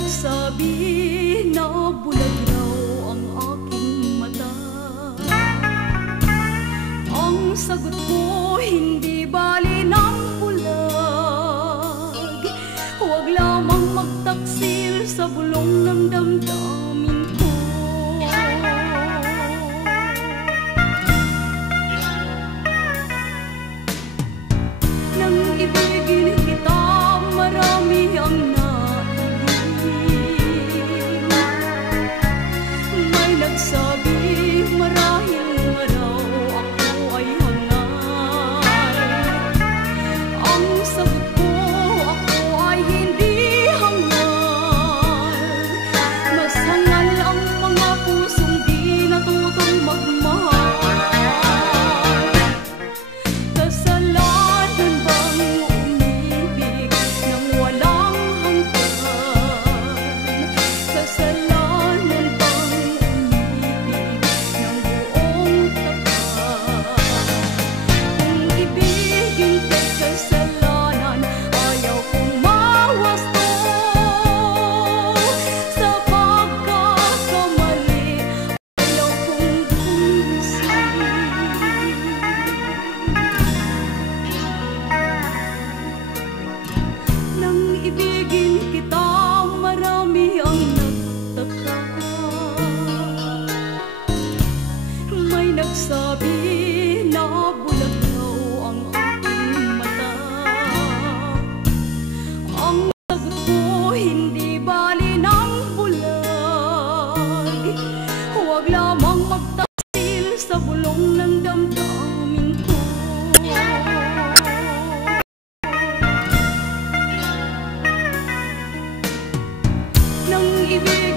nagsabi na bulag raw ang aking mata. Ang sagot ko, hindi bali ng bulag. Huwag lamang magtaksil sa bulong ng damdamin ko. Nang ibigin kita, marami ang naibig. May nagsabi marahil araw ako ay hangal. Ang sagot ko, ako ay hindi hangal. Mas hangal ang mga pusong di natutong magmahal. Kasalanan bang umibig nang walang hanggan? Kasalanan bang umibig ng buong tapat? Kung ibigin ko'y kasalanan, ayaw kong mawasto sa pagkakamali, ayaw kong gumising. Nang ibigin kita, marami ang nagtaka. May nagsabi na bulag raw ang aking mata. Ang sagot ko, hindi bali ng bulag. Huwag lamang magtaksil sa bulong ng damdamin ko. Nang ibig